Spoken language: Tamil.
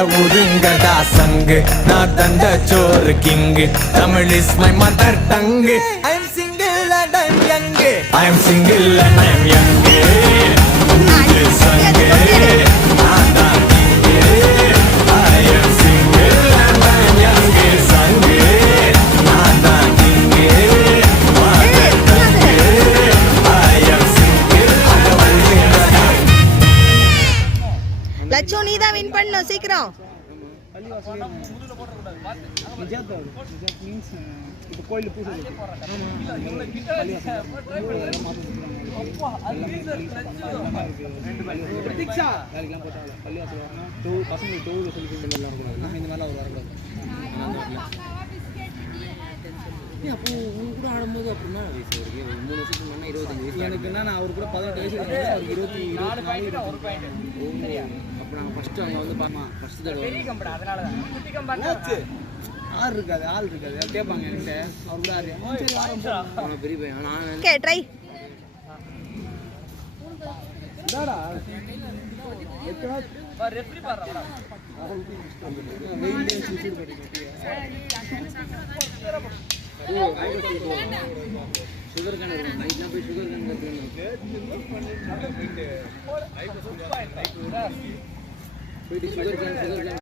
உருங்கடா சங்கு நான் தந்த சோறு king Tamil is my mother tongue I am single and I am young I am single and I am young சங்கு நான் தான் king I am single and I am young சங்கு நான் தான் king mother tongue I am single லட்சோ நீ தான் வின் பண்ணணும் சீக்கிரம் அப்போ உங்க கூட ஆடும்போது அப்படின்னா வயசு அவருக்கு 3 வருஷத்துக்கு முன்னாடி 25 வயசு எனக்கு என்ன நான் அவர் கூட 18 வயசு அவருக்கு 24 அப்போ நாங்கள் ஃபர்ஸ்ட் அங்கே வந்து பாமா ஃபர்ஸ்ட் தடவை ஆள் இருக்காது கேட்பாங்க என்கிட்ட அவர் கூட ஆறு பெரிய பையன் நான் ஓகே ட்ரை சுகர் கேன் நைட்லாம் போய் சுகர் கேன் போயிட்டு சுகர் கேன்